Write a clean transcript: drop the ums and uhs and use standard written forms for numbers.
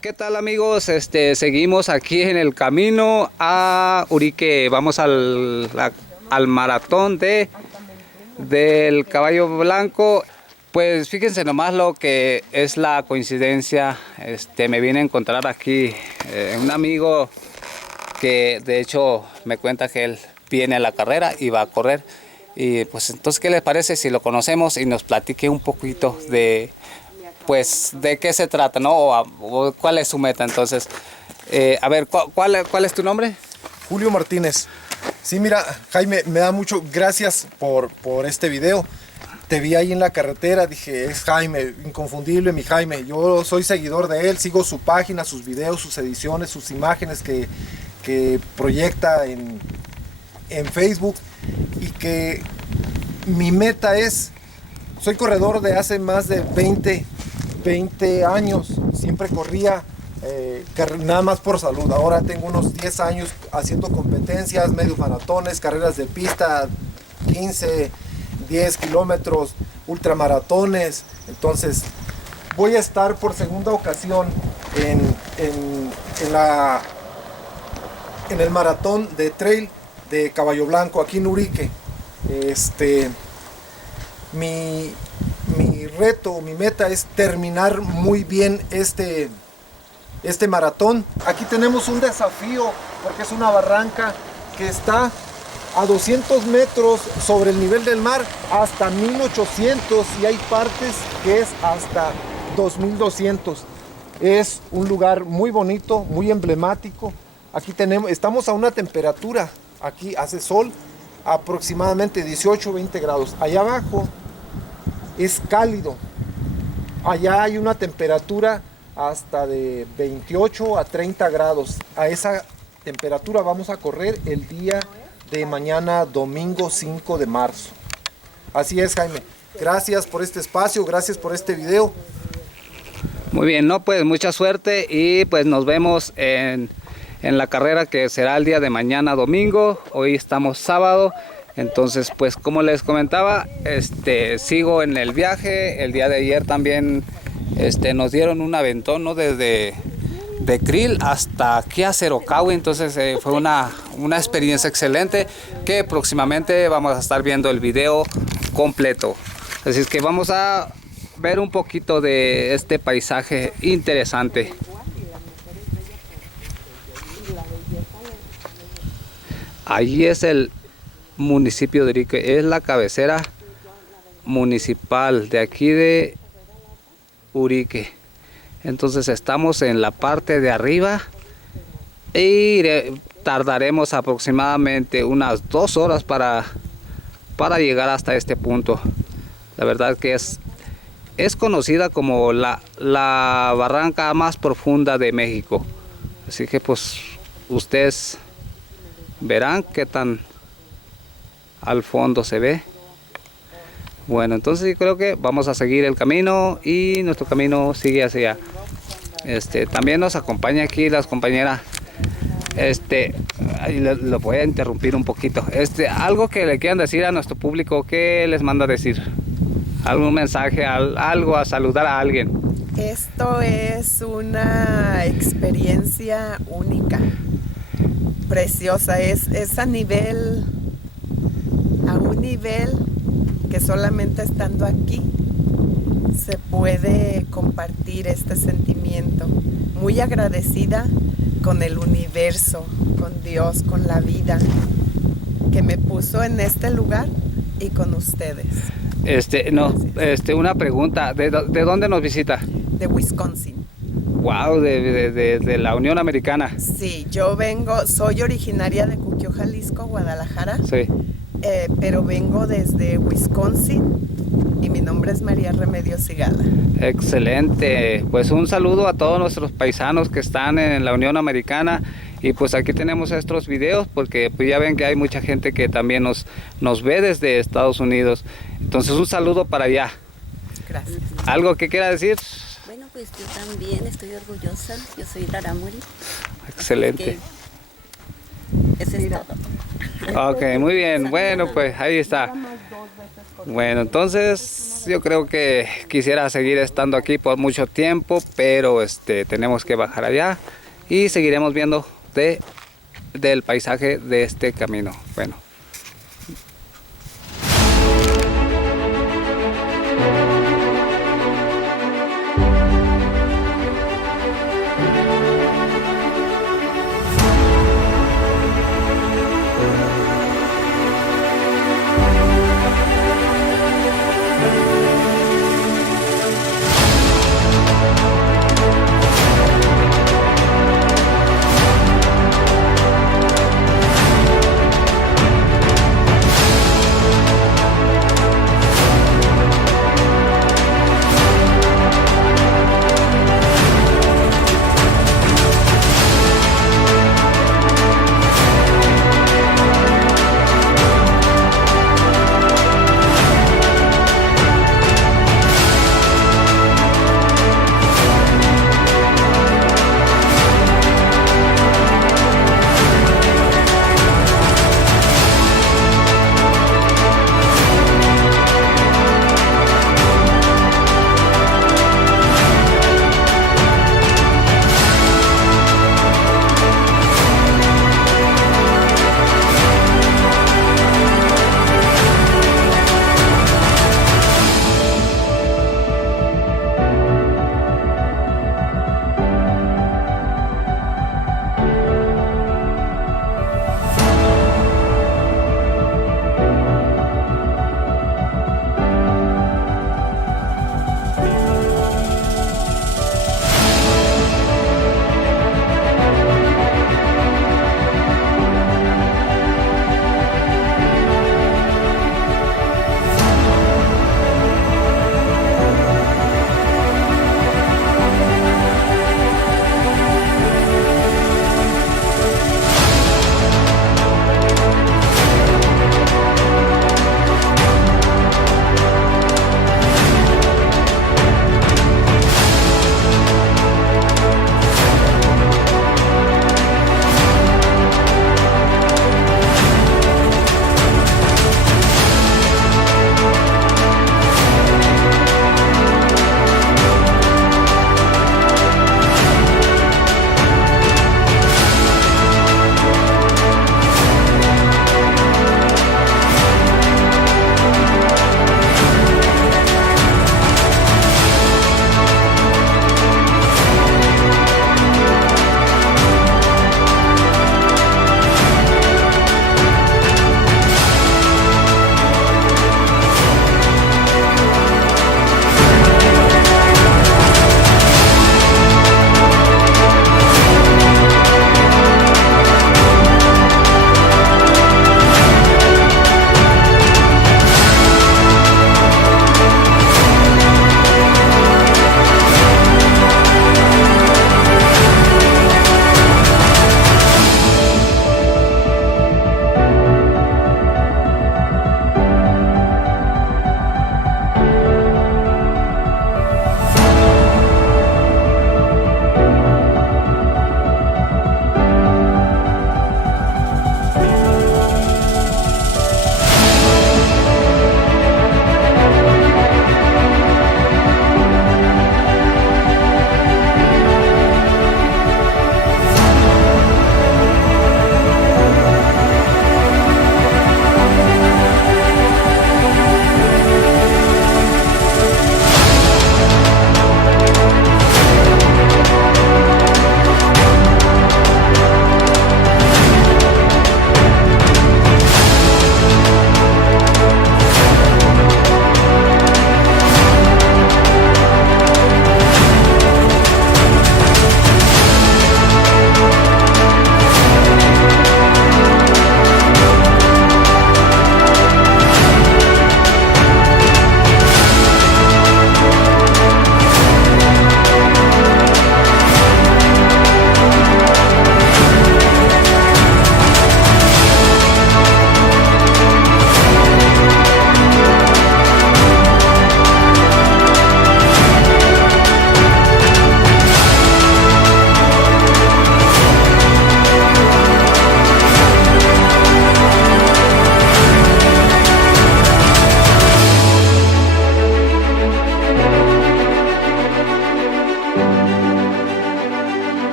¿Qué tal amigos? Seguimos aquí en el camino a Urique. Vamos al maratón del Caballo Blanco. Pues fíjense nomás lo que es la coincidencia. Me vine a encontrar aquí un amigo que de hecho me cuenta que él viene a la carrera y va a correr. Y pues entonces, ¿qué les parece si lo conocemos y nos platique un poquito de, pues, de qué se trata, ¿no? O cuál es su meta? Entonces, a ver, ¿cuál es tu nombre? Julio Martínez. Sí, mira, Jaime, me da mucho gracias por este video. Te vi ahí en la carretera, dije, es Jaime, inconfundible mi Jaime. Yo soy seguidor de él, sigo su página, sus videos, sus ediciones, sus imágenes que proyecta en Facebook. Y que mi meta es, soy corredor de hace más de 20 años, siempre corría nada más por salud. Ahora tengo unos 10 años haciendo competencias, medios maratones, carreras de pista, 15, 10 kilómetros, ultramaratones. Entonces voy a estar por segunda ocasión en el maratón de trail de Caballo Blanco aquí en Urique. Mi reto, mi meta es terminar muy bien este maratón. Aquí tenemos un desafío porque es una barranca que está a 200 metros sobre el nivel del mar, hasta 1800, y hay partes que es hasta 2200. Es un lugar muy bonito, muy emblemático. Aquí estamos a una temperatura, aquí hace sol, aproximadamente 18-20 grados. Allá abajo es cálido. Allá hay una temperatura hasta de 28 a 30 grados. A esa temperatura vamos a correr el día de mañana, domingo 5 de marzo. Así es, Jaime. Gracias por este espacio, gracias por este video. Muy bien, no, pues mucha suerte y pues nos vemos en la carrera que será el día de mañana domingo. Hoy estamos sábado, entonces pues como les comentaba, sigo en el viaje. El día de ayer también nos dieron un aventón, ¿no? Desde de Krill hasta aquí a Cerocahui. Entonces fue una experiencia excelente que próximamente vamos a estar viendo el video completo. Así es que vamos a ver un poquito de este paisaje interesante. Allí es el municipio de Urique, es la cabecera municipal de aquí de Urique. Entonces estamos en la parte de arriba y tardaremos aproximadamente unas 2 horas para llegar hasta este punto. La verdad que es conocida como la barranca más profunda de México. Así que pues ustedes verán qué tan al fondo se ve. Bueno, entonces creo que vamos a seguir el camino y nuestro camino sigue hacia también nos acompaña aquí las compañeras. Lo voy a interrumpir un poquito. Algo que le quieran decir a nuestro público, ¿qué les manda a decir? ¿Algún mensaje, algo, a saludar a alguien? Esto es una experiencia única, preciosa. Es a un nivel que solamente estando aquí se puede compartir este sentimiento. Muy agradecida con el universo, con Dios, con la vida que me puso en este lugar y con ustedes. Una pregunta, ¿de dónde nos visita? De Wisconsin. Wow, de la Unión Americana. Sí, soy originaria de Cuquio, Jalisco, Guadalajara. Sí. Pero vengo desde Wisconsin y mi nombre es María Remedios Sigala. Excelente, pues un saludo a todos nuestros paisanos que están en la Unión Americana. Y pues aquí tenemos estos videos porque pues ya ven que hay mucha gente que también nos ve desde Estados Unidos. Entonces un saludo para allá. Gracias. ¿Algo que quiera decir? Bueno, pues yo también estoy orgullosa, yo soy rarámuri. Excelente. Eso es Mira. todo. Ok, muy bien. Bueno, pues ahí está. Bueno, entonces yo creo que quisiera seguir estando aquí por mucho tiempo, pero tenemos que bajar allá y seguiremos viendo del paisaje de este camino. Bueno.